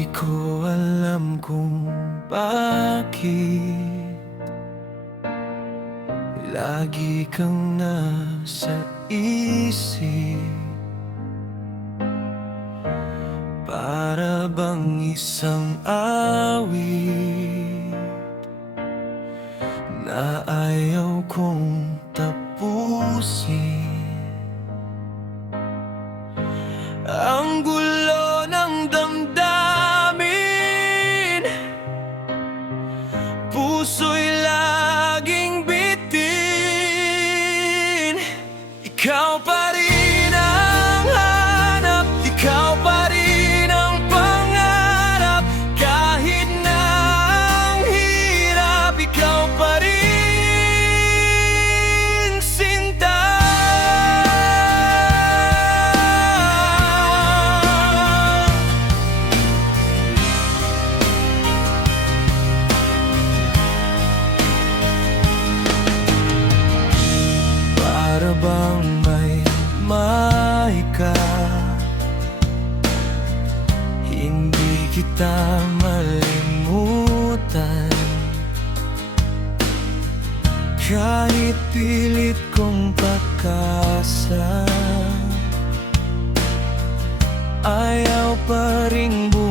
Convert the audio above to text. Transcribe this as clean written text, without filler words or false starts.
Di ko alam kung bakit lagi kang nasa isip. Para bang isang awit na ayaw kong tapusin. Ang gulo ng damdamin, puso'y laging bitin. Ikaw pa rin ang hanap, ikaw pa rin ang pangarap. Kahit na ang hirap, ikaw pa rin sinta. Para bang may ka, hindi kita malimutan. Kahit pilit kong pakasan, ayaw pa ring buhay.